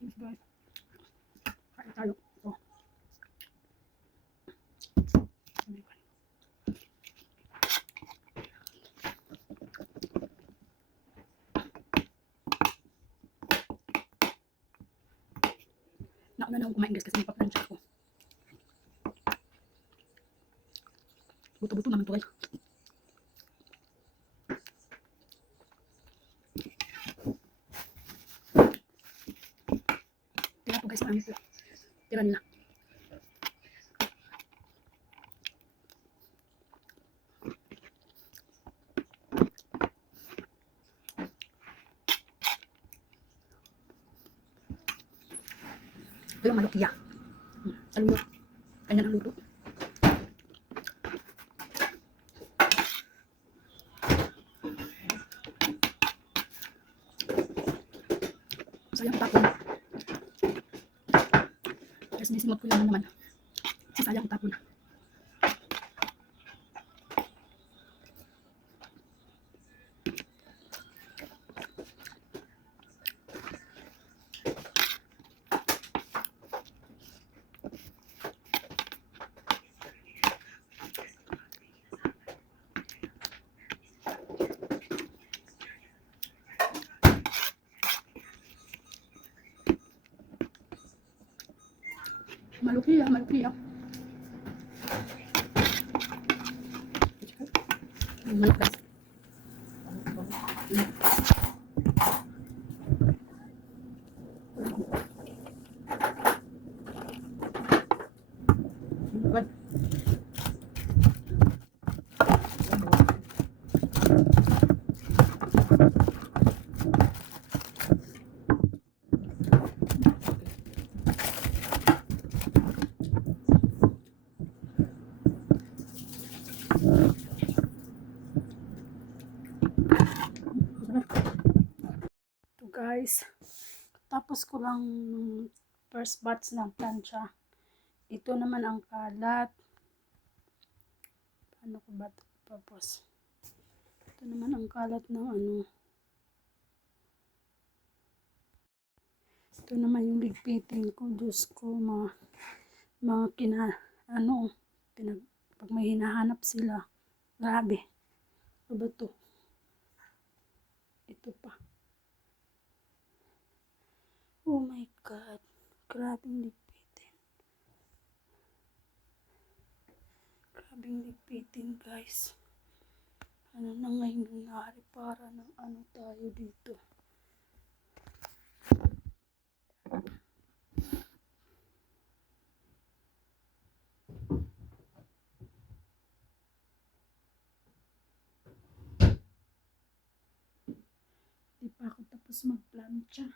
Yes, guys. Kain tayo. Ito. Nauna na akong kumain guys kasi magpaplansya ako. Buto-buto naman to guys. Tira po guys, marami po. Tira nila. Ito yung malukiya. Saluyot. Ganyan ang luto. Sayang tapon. Kasi nisimot ko lang naman. Kasi sayang tapon. Malukiya, malukiya. Maluk guys. Good. Ito guys. Tapos ko lang first batch ng plancha. Ito naman ang kalat. Paano ko ba ito tapos? Ito naman ang kalat ng ano. Ito naman yung ligpitin ko. Diyos ko, mga pag may hinahanap sila. Grabe. Ano ba ito? Ito pa. Oh my God. Grabing ligpitin. Grabing ligpitin guys. Ano na ngayon nangyari para ng ano tayo dito. Di pa ako tapos magplancha.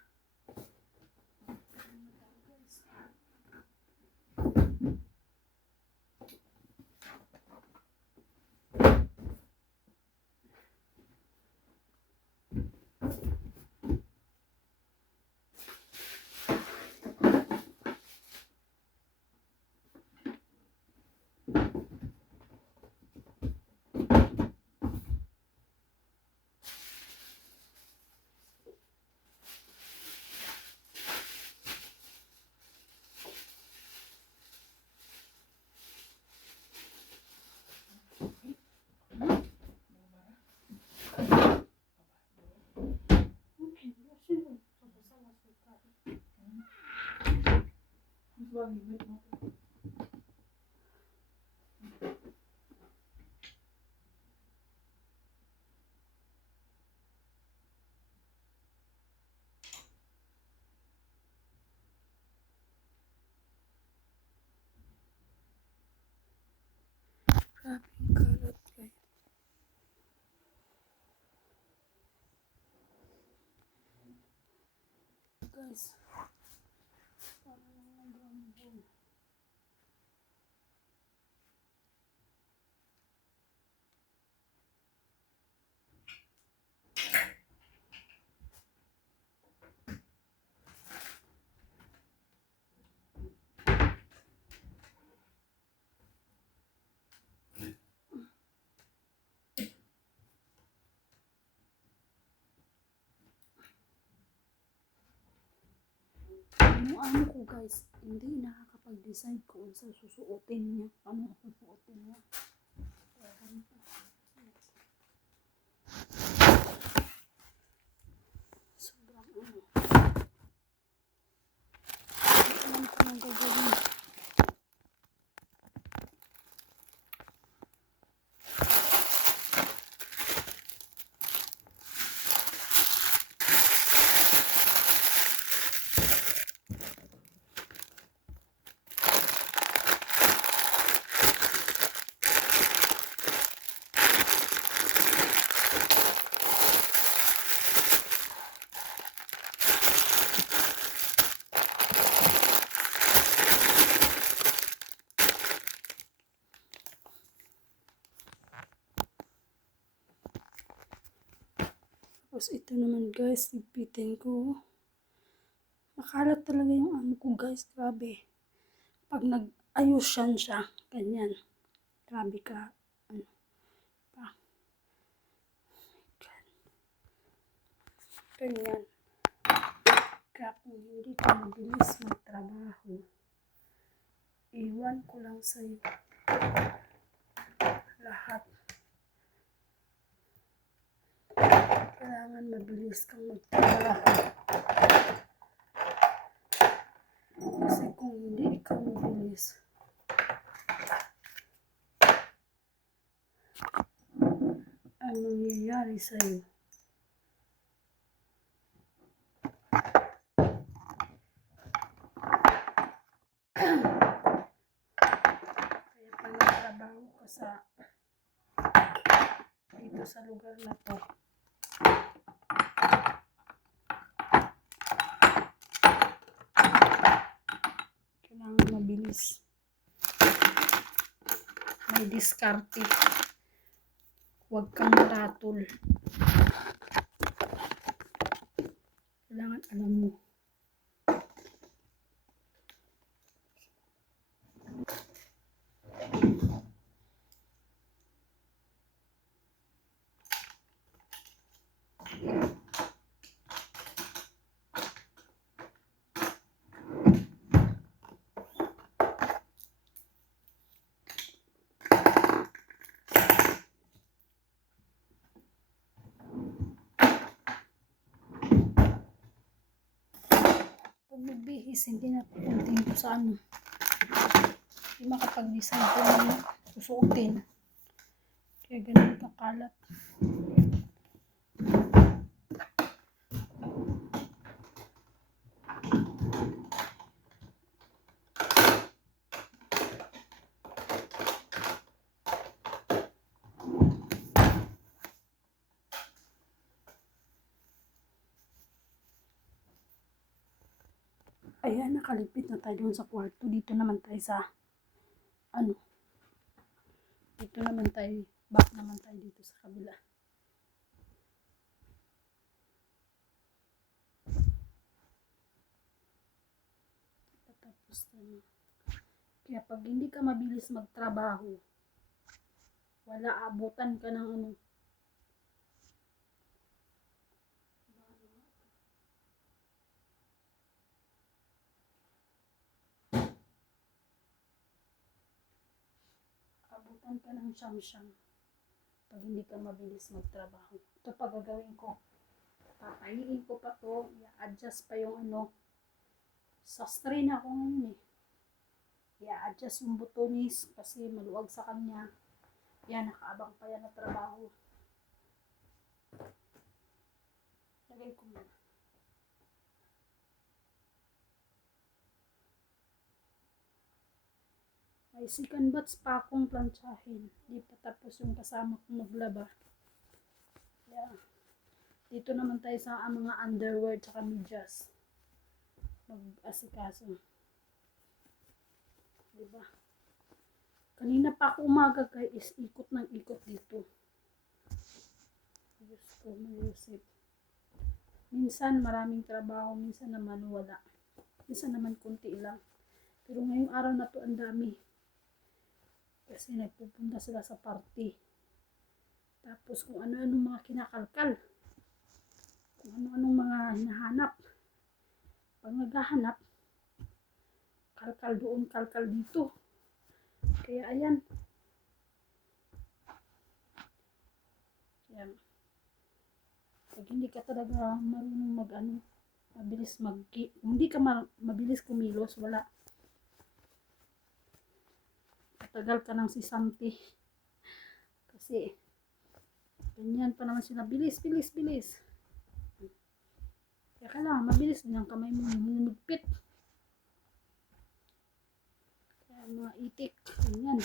Grabing kalat guys. Guys. Parang nag-ambon. Yung ano ko guys, hindi nakakapag-decide kung saan susuotin niya. Ano ang susuotin niya. Kaya ganito. Sobrang ano. Alam ko nang gagawin. Tapos ito naman guys, ipitin ko. Makalat talaga yung ano ko guys, grabe. Pag nag-ayos siya, ganyan. Grabe ka, ano, pa. Ganyan. Kaya kung hindi ka mabilis magtrabaho, iwan ko lang sa'yo lahat. Kailangan mabilis kang magtrabaho. Kasi kung hindi ikaw mabilis, ang nangyayari sa'yo, kaya pag nagtrabaho ka dito sa lugar na to, kailangan mabilis. May diskarte. Huwag kang maratol. Kailangan alam mo. Pag nagbihis, hindi na pupuntin ko sa ano. Hindi makapag-design ko ng susuotin. Kaya ganun kakalat. Ayan, nakalipit na tayo sa kwarto. Dito naman tayo sa, ano, dito naman tayo, back naman tayo dito sa kabila. Tapos kaya pag hindi ka mabilis magtrabaho, wala, abutan ka ng ano. Abutan ka ng siyam-siyam pag hindi ka mabilis magtrabaho. Ito pa gagawin ko. Papahiin ko pa to, i-adjust pa yung ano. Sastre na ako ngayon eh. I-adjust yung butonis kasi maluwag sa kanya. Yan, nakaabang pa yan na trabaho. Lagay ko muna. May second batch pa akong plantsahin. Di pa tapos yung kasama kong maglaba. Yeah. Dito naman tayo sa mga underwear tsaka medyas. Mag-asikaso. Diba? Kanina pa ako umaga guys, ikot ng ikot dito. Diyos ko, mayusip. Minsan maraming trabaho, minsan naman wala. Minsan naman kunti lang. Pero ngayong araw na to ang dami. Kasi nagpupunta sila sa party. Tapos kung ano-anong mga kinakalkal. Kung ano-anong mga hinahanap. Pag naghahanap, Kalkal doon, kalkal dito. Kaya ayan. Kaya, pag hindi ka talaga marunong mabilis hindi ka mabilis kumilos, wala. Katagal ka ng sisanti. Kasi, ganyan pa naman sila, bilis. Kaya kailangan mabilis din ang kamay mo, humigpit. Kaya mga itik, ganyan.